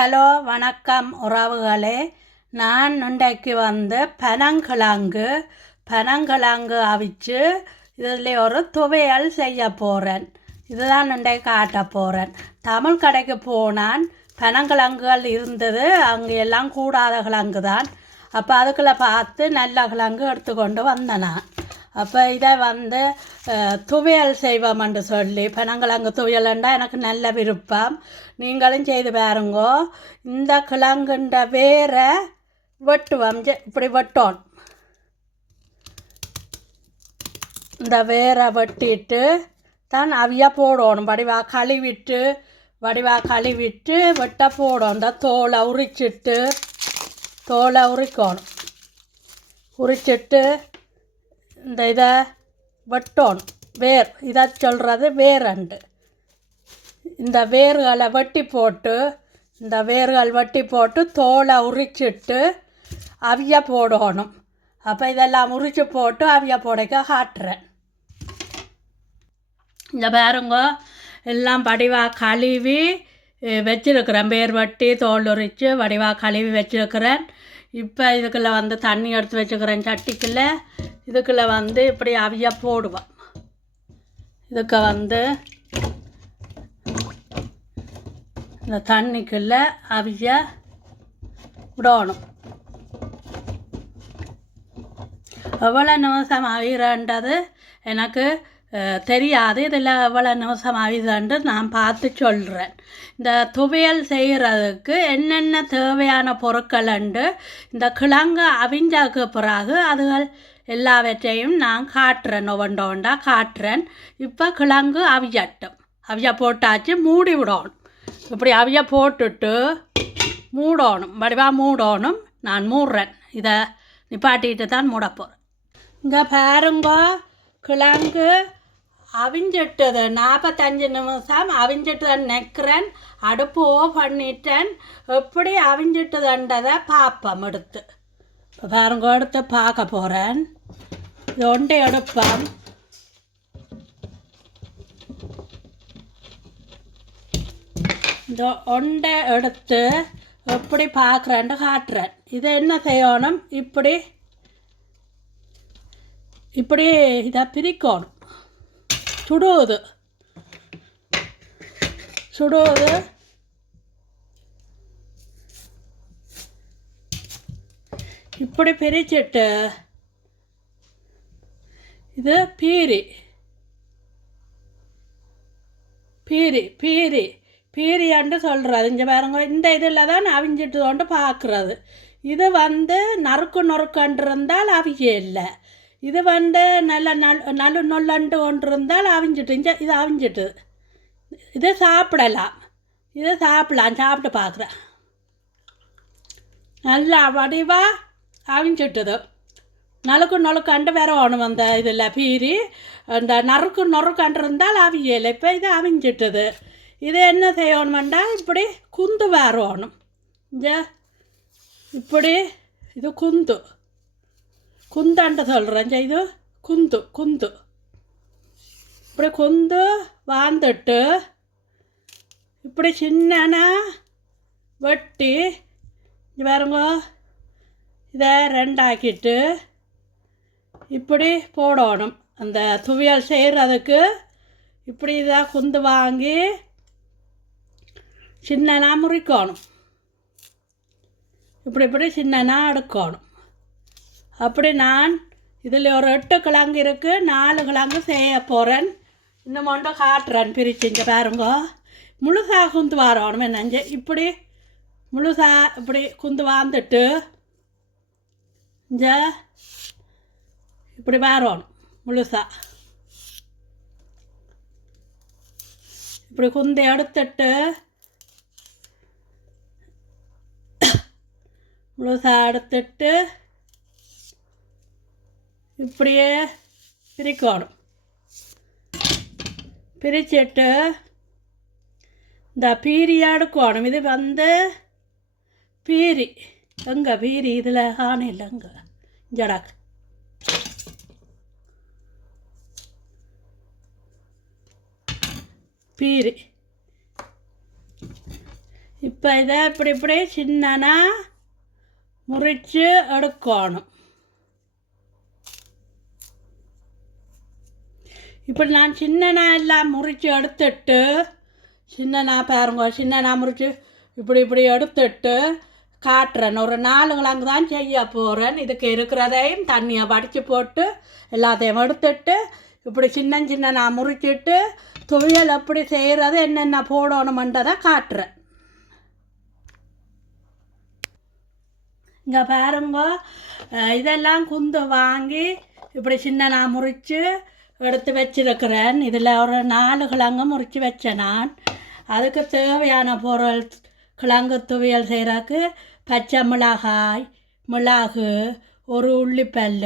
Hello வணக்கம் உறவுகளே. நான் இன்றைக்கு வந்து பனங்கிழங்கு பனங்கிழங்கு அவிச்சு இதில் ஒரு துவையல் செய்ய போகிறேன் இதுதான் இன்றைக்கு காட்ட போகிறேன் தமிழ் கடைக்கு போனான் பனங்கிழங்குகள் இருந்தது அங்கே எல்லாம் கூடாத கிழங்கு தான் அப்போ அதுக்குள்ள பார்த்து நல்ல கிழங்கு எடுத்துக்கொண்டு வந்தேன் நான். அப்போ இதை வந்து துவையல் துவையல் செய்வோம்னு சொல்லி. பனங்கிழங்கு துவையல்ண்டா எனக்கு நல்ல விருப்பம். நீங்களும் செய்து பாருங்கோ. இந்த கிழங்குன்ற வேரை வெட்டுவோம். ஜெ- இப்படி வெட்டோம். இந்த வேரை வெட்டிட்டு தான் அவிய போடணும். வடிவா கழுவிட்டு வடிவா கழுவிட்டு வெட்ட போடும் இந்த தோலை உரிச்சிட்டு தோலை உரிக்கணும். உரிச்சிட்டு இந்த இதை வெட்டோன் வேர் இதை சொல்கிறது வேரண்டு இந்த வேர்களை வெட்டி போட்டு இந்த வேர்கள் வெட்டி போட்டு தோலை உரிச்சிட்டு அவிய போடணும். அப்போ இதெல்லாம் உரிச்சு போட்டு அவிய போடைக்க காட்டுறேன். இந்த பாருங்க எல்லாம் வடிவாக கழுவி அஹ், வச்சிருக்கிறேன். வேர் வெட்டி தோல் உரித்து வடிவாக கழுவி வச்சிருக்கிறேன். இப்போ இதுக்குள்ளே வந்து தண்ணி எடுத்து வச்சுக்கிறேன் சட்டிக்குள்ளே. இதுக்குள்ளே வந்து இப்படி அவிய போடுவோம். இதுக்கு வந்து இந்த தண்ணிக்குள்ளே அவிய விடணும். எவ்வளோ நிமிஷம் அவிகிறன்றது எனக்கு தெரியாது. இதில் எவ்வளோ நிமிஷம் அவிதன்று நான் பார்த்து சொல்கிறேன். இந்த துவையல் செய்கிறதுக்கு என்னென்ன தேவையான பொருட்களண்டு இந்த கிழங்கு அவிஞ்சாக்கு பிறகு அதுகள் எல்லாவற்றையும் நான் காட்டுறேன் ஒவ்வொண்டோண்டா காட்டுறேன். இப்போ கிழங்கு அவியட்டும். அவிய போட்டாச்சு மூடி விடணும். இப்படி அவிய போட்டுட்டு மூடணும். வடிவாக மூடணும். நான் மூடுறேன். இதை நிப்பாட்டிட்டு தான் மூட போகிறேன் இங்கே பாருங்கோ கிழங்கு அவிஞ்சிட்டது. நாற்பத்தஞ்சு நிமிஷம் அவிஞ்சிட்டுதான் நிற்கிறேன் அடுப்பு ஓ பண்ணிட்டேன். எப்படி அவிஞ்சிட்டதுன்றதை பார்ப்போம் எடுத்து. இப்போ பாருங்க எடுத்து பார்க்க போகிறேன் இது ஒன்றை எடுப்பேன் இந்த ஒண்டை எடுத்து எப்படி பார்க்குறேன்ட்டு காட்டுறேன். இதை என்ன செய்யணும்? இப்படி இப்படி இதை பிரிக்கணும். சுடுவது. சுடுவது. இப்படி பிரிச்சிட்டு இது பீரி. பீரி பீரி பீரியாண்டு சொல்கிறது இங்கே பாருங்க இந்த இதில் தான் அவிஞ்சிட்டு கொண்டு பார்க்குறது இது வந்து நறுக்கு நொறுக்குன்றிருந்தால் அவிய இல்லை இது வந்து நல்ல நல் நல்ல நொல்லண்டு ஒன்று இருந்தால் அவிஞ்சிட்டு இஞ்ச இது அவிஞ்சிட்டு. இது சாப்பிடலாம். இது சாப்பிடலாம். சாப்பிட்டு பார்க்குறேன். நல்லா வடிவாக அவிஞ்சிட்டுது. நலுக்கு நொழுக்கண்டு வேற ஒன்று அந்த இதில் பீரி. அந்த நறுக்கு நொறுக்கண்டு இருந்தால் அவியலை. இப்போ இது அவிஞ்சிட்டுது. இது என்ன செய்யணுமெண்டா இப்படி குந்து வேறணும் இந்த இப்படி இது குந்து. குந்தாண்டு சொல்கிறேன் செய்து குந்து குந்து. இப்படி குந்து வாழ்ந்துட்டு இப்படி சின்னனா வெட்டி இங்கே பாருங்க இதை ரெண்டாக்கிட்டு இப்படி போடணும். அந்த துவையல் செய்கிறதுக்கு இப்படி இதாக குந்து வாங்கி சின்னனா முறிக்கணும். இப்படி இப்படி சின்னனா எடுக்கணும் அப்படி நான் இதில் ஒரு எட்டு கிழங்கு இருக்குது நாலு கிழங்கு செய்ய போகிறேன் இன்னும் ஒன்று காட்டுறேன் பிரித்து இங்கே பாருங்க. முழுசாக குந்து வரணும் என்னஞ்ச இப்படி முழுசா இப்படி குந்து வாழ்ந்துட்டு இஞ்ச இப்படி வாரணும் முழுசா. இப்படி குந்து எடுத்துட்டு முழுசா எடுத்துட்டு இப்படியே பிரிக்கணும். பிரிச்சிட்டு இந்த பீரியா எடுக்கணும். இது வந்து பீரி. எங்கே பீரி? இதில் காணையில் எங்கே ஜடாக் பீரி. இப்போ இதை இப்படி இப்படி சின்னனா முறித்து எடுக்கணும். இப்படி நான் சின்னனா எல்லாம் முறித்து எடுத்துட்டு சின்னனா பாருங்க சின்னனா முறித்து இப்படி இப்படி எடுத்துட்டு காட்டுறேன். ஒரு நாலு கிழங்கு தான் செய்ய போகிறேன் இதுக்கு இருக்கிறதையும் தண்ணியை வடித்து போட்டு எல்லாத்தையும் எடுத்துட்டு இப்படி சின்ன சின்ன நான் முறிச்சிட்டு துவையல் எப்படி செய்கிறது என்னென்ன போடணுமன்றதை காட்டுறேன். இங்கே பாருங்க இதெல்லாம் குந்து வாங்கி இப்படி சின்ன நான் முறித்து எடுத்து வச்சிருக்கிறேன். இதில் ஒரு நாலு கிழங்கு முறித்து வச்சேன் நான். அதுக்கு தேவையான பொருள் கிழங்கு துவையல் செய்கிறதுக்கு பச்சை மிளகாய் மிளகு ஒரு உள்ளிப்பல்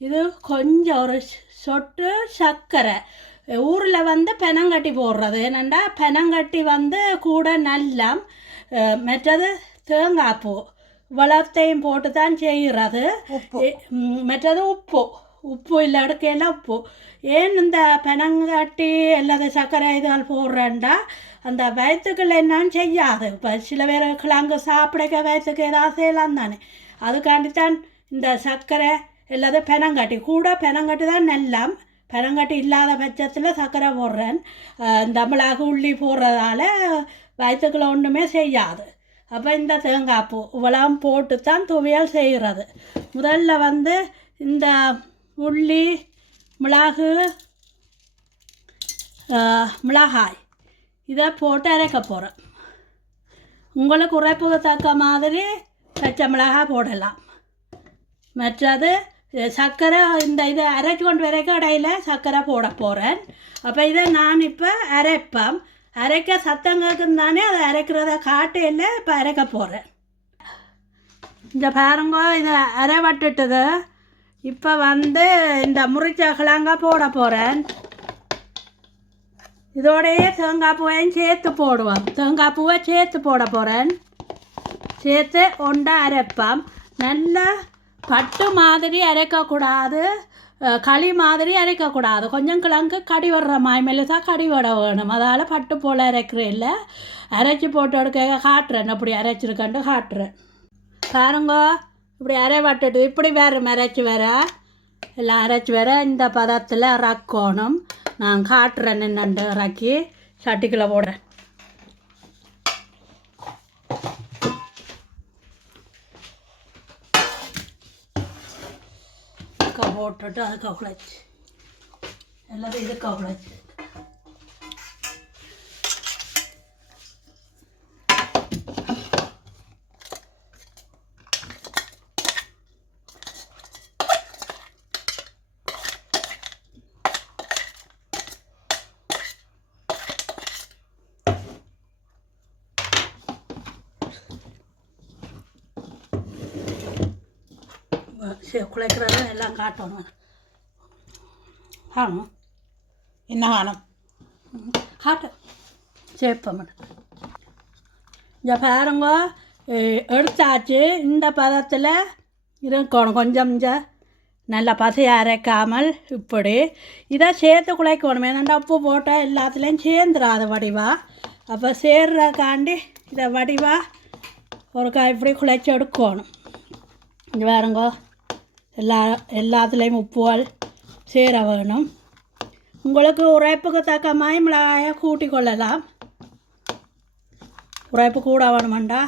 இது கொஞ்சம் ஒரு சொட்டு சர்க்கரை. ஊரில் வந்து பெனங்கட்டி போடுறது. என்னென்னா பெனங்கட்டி வந்து கூட நல்லம் மற்றது தேங்காய் பூ இவ்வளோத்தையும் போட்டு தான் செய்கிறது மற்றது உப்பு. உப்பு இல்லை அடுக்கையெல்லாம் உப்பு ஏன் இந்த பெனங்காட்டி அல்லது சர்க்கரை இதால் போடுறேன்டா அந்த வயத்துக்கள் என்னன்னு செய்யாது இப்போ சில பேர் அங்கே சாப்பிடக்க வயிற்றுக்கு ஏதாவது செய்யலாம் தானே அதுக்காண்டி தான் இந்த சர்க்கரை அல்லது பெனங்காட்டி கூட பெனங்காட்டி தான் நெல்லாம் பெனங்காட்டி இல்லாத பட்சத்தில் சர்க்கரை போடுறேன் இந்த மிளகு உள்ளி போடுறதால வயிற்றுக்குள்ள ஒன்றுமே செய்யாது அப்போ இந்த தேங்காய் பூ இவ்வளவு போட்டு தான் துவையல் செய்கிறது முதல்ல வந்து இந்த உள்ளி மிளகு மிளகாய். இதை போட்டு அரைக்க போகிறேன் உங்களுக்கு உரைப்புக்கு தக்க மாதிரி பச்சை மிளகாய் போடலாம். மற்றது சர்க்கரை இந்த இதை அரைச்சி கொண்டு வரைக்கும் இடையில சர்க்கரை போட போகிறேன் அப்போ இதை நான் இப்போ அரைப்பேன். அரைக்க சத்தம் கேட்கும் தானே அதை அரைக்கிறத காட்டையில் இப்போ அரைக்க போகிறேன் இந்த பாருங்க இதை அரை வட்டுட்டுது இப்போ வந்து இந்த முறிச்ச கிழங்கா போட போகிறேன் இதோடையே தேங்காய் பூவையும் சேர்த்து போடுவோம். தேங்காய் பூவை சேர்த்து போட போகிறேன் சேர்த்து ஒன்றா அரைப்போம். நல்லா பட்டு மாதிரி அரைக்கக்கூடாது. களி மாதிரி அரைக்கக்கூடாது. கொஞ்சம் கிழங்கு கடி வர்ற மாய்மையில் தான் கடி விட வேணும். அதால் பட்டு போல் அரைக்கிறேன் இல்லை. அரைச்சி போட்டு எடுக்க காட்டுறேன். அப்படி அரைச்சிருக்கேன்ட்டு காட்டுறேன். பாருங்க இப்படி அரை இப்படி வேறு மறைச்சி வேற. எல்லாம் அரைச்சி வேற. இந்த பதத்தில் ரக்கணும் நான் காட்டுறேன் நண்டு இறக்கி சட்டிக்குள்ளே போடுறேன். போட்டுட்டு அதுக்கு அவ்வளோச்சு எல்லாத்தையும் இதுக்கு அவ்வளோச்சு குழைக்கிறது எல்லாம் காட்டணும் காணும் என்ன காணும்? காட்டு. சேப்பம் இந்த பாருங்க எடுத்தாச்சு. இந்த பதத்தில் இருக்கணும் கொஞ்சம் இந்த நல்லா பசையாக அரைக்காமல் இப்படி. இதை சேர்த்து குழைக்கணும் ஏன்னா உப்பு போட்டால் எல்லாத்துலேயும் சேர்ந்துடாது வடிவா. அப்போ சேர்றக்காண்டி இதை வடிவா ஒரு காய் இப்படி குழைச்சி எடுக்கணும். இங்க பாருங்க. எல்லா எல்லாத்துலேயும் உப்புகள் சேர வேணும். உங்களுக்கு உரைப்புக்கு தக்க மாதிரி மிளகாயை கூட்டி கொள்ளலாம். உரைப்பு கூட வேணுமெண்டா?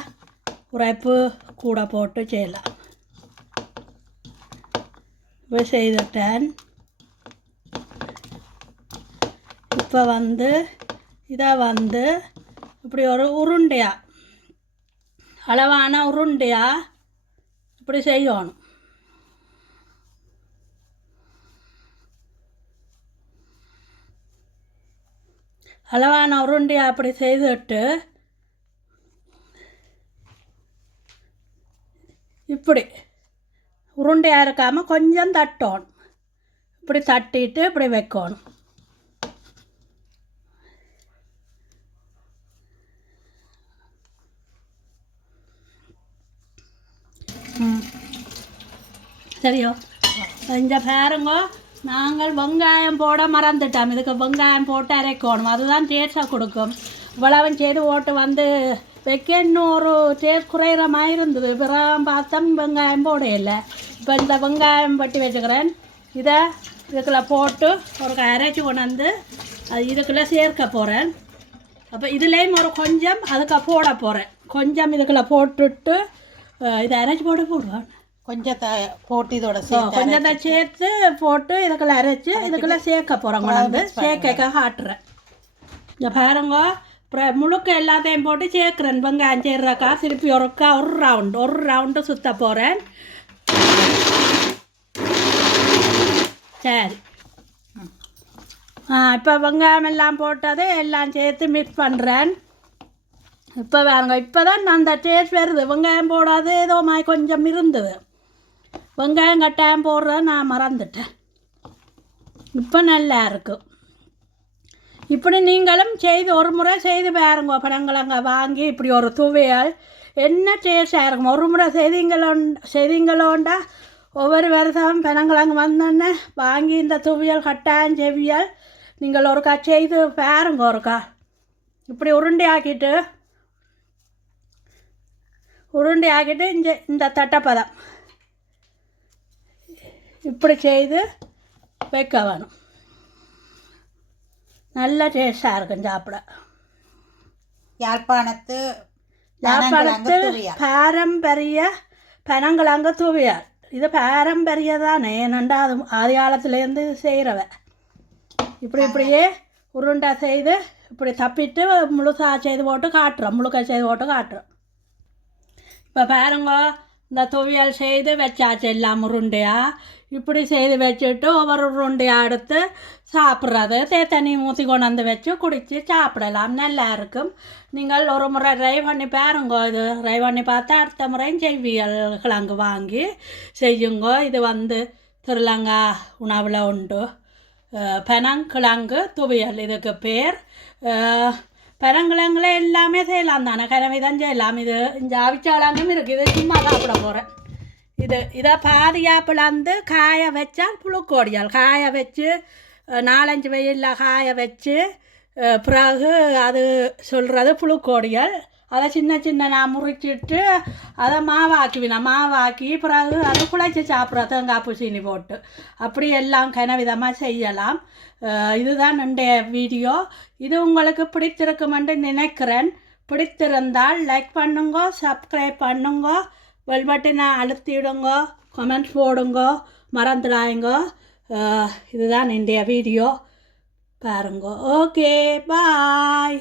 உரைப்பு கூட போட்டு செய்யலாம். இப்போ செய்துட்டேன். இப்போ வந்து இதை வந்து இப்படி ஒரு உருண்டையா? அளவான உருண்டையா? இப்படி செய்யணும். அளவான உருண்டையை அப்படி செய்துட்டு இப்படி உருண்டையாக இருக்காமல் கொஞ்சம் தட்டணும் இப்படி தட்டிட்டு இப்படி வைக்கணும் ம் சரியோ இந்த பாருங்க நாங்கள் வெங்காயம் போட மறந்துட்டோம். இதுக்கு வெங்காயம் போட்டு அரைக்கணும். அதுதான் டேஸ்ட்டாக கொடுக்கும். இவ்வளவும் செய்து போட்டு வந்து வைக்க இன்னொரு ஒரு டேஸ்ட் குறையிற மாதிரி இருந்தது. பிறம் பார்த்தோம் வெங்காயம் போட இல்லை இப்போ இந்த வெங்காயம் பட்டி வச்சுக்கிறேன். இதை இதுக்குள்ளே போட்டு ஒரு அரைச்சி கொண்டாந்து அது இதுக்குள்ளே சேர்க்க போகிறேன் அப்போ இதுலேயும் ஒரு கொஞ்சம் அதுக்கு போட போகிறேன் கொஞ்சம் இதுக்குள்ளே போட்டுட்டு இதை அரைச்சி போட போடுவேன். கொஞ்சம் த போட்டு இதோட சேர்த்து கொஞ்சம் தான் சேர்த்து போட்டு இதுக்குள்ள அரைச்சி இதுக்குள்ள சேர்க்க போகிறோம் கொண்டாந்து சேர்க்க காட்டுறேன் இந்த பாருங்க அப்புறம் முழுக்க எல்லாத்தையும் போட்டு சேர்க்குறேன். வெங்காயம் சேர்றக்கா திருப்பி ஒருக்கா ஒரு ரவுண்ட் ஒரு ரவுண்டு சுத்த போகிறேன் சரி. ஆ இப்போ வெங்காயம் எல்லாம் போட்டது எல்லாம் சேர்த்து மிக்ஸ் பண்ணுறேன் இப்போ பாருங்க இப்போ தான் அந்த டேஸ்ட் வருது. வெங்காயம் போடாது ஏதோ கொஞ்சம் இருந்தது. வெங்காயம் கட்டாயம் போடுறத நான் மறந்துட்டேன். இப்போ நல்லா இருக்கும் இப்படி நீங்களும் செய்து ஒரு முறை செய்து பாருங்க பழங்களங்க. வாங்கி இப்படி ஒரு துவையல் என்ன டேஸ்டாக இருக்கும்? ஒரு முறை செய்தீங்களோ செய்திங்களோண்டா? ஒவ்வொரு வருஷம் பனங்கிழங்கு வந்தோடனே வாங்கி இந்த துவையல் கட்டாயம் செவியல் நீங்கள் ஒருக்கா செய்து பாருங்க ஒருக்கா. இப்படி உருண்டை ஆக்கிட்டு உருண்டை ஆக்கிட்டு இந்த இந்த தட்டைப்பதம். இப்படி செய்து வைக்க வேணும் நல்ல டேஸ்டாக இருக்கும் சாப்பிட. யாழ்ப்பாணத்து யாழ்ப்பாணத்து. பாரம்பரிய பனங்கிழங்கு துவையல் இது பாரம்பரிய தானே ஏனண்டா அது ஆதி காலத்துலேருந்து செய்கிறவ இப்படி இப்படியே உருண்டை செய்து இப்படி தப்பிட்டு முழுசா செய்து போட்டு காட்டுறோம். முழுக்க செய்து போட்டு காட்டுறோம். இப்போ பாருங்க இந்த துவையல் செய்து வச்சாச்சு எல்லாம் உருண்டையா? இப்படி செய்து வச்சுட்டு ஒவ்வொரு உருண்டையாக எடுத்து சாப்பிட்றது. தேத்தனி ஊற்றி கொண்டு வந்து வச்சு குடித்து சாப்பிடலாம். நல்லா இருக்கும். நீங்கள் ஒரு முறை ட்ரை பண்ணி பாருங்க இது. ட்ரை பண்ணி பார்த்தா அடுத்த முறையும் செய்வியல் கிழங்கு வாங்கி செய்யுங்க. இது வந்து திருலங்கா உணவில் உண்டு. அஹ் பனங்கிழங்கு துவையல். இதுக்கு பேர். அஹ் பனங்கிழங்குல எல்லாமே செய்யலாம் தானே. கனவை தான் செய்யலாம். இது இந்த அவிச்சாளங்கும் இருக்குது. இது சும்மா சாப்பிட போகிறேன் இது இதை பாதுகாப்பில் வந்து காய வச்சால் புழுக்கோடியால் காய வச்சு நாலஞ்சு வெயிலில் காய வச்சு பிறகு அது சொல்கிறது புழுக்கோடியல் அதை சின்ன சின்ன நான் முறிச்சிட்டு அதை மாவாக்குவினா மாவாக்கி பிறகு அதை குழைச்சி சாப்பிட்ற தேங்காய் பூசணி போட்டு அப்படி எல்லாம் கனவிதமாக செய்யலாம் இதுதான் என்னுடைய வீடியோ இது உங்களுக்கு பிடித்திருக்குமென்று நினைக்கிறேன் பிடித்திருந்தால் லைக் பண்ணுங்க சப்ஸ்கிரைப் பண்ணுங்க பெல் அழுத்தி அழுத்திடுங்க கமெண்ட்ஸ் போடுங்க மறந்துடாதீங்க இதுதான் என்னுடைய வீடியோ பாருங்க ஓகே பாய்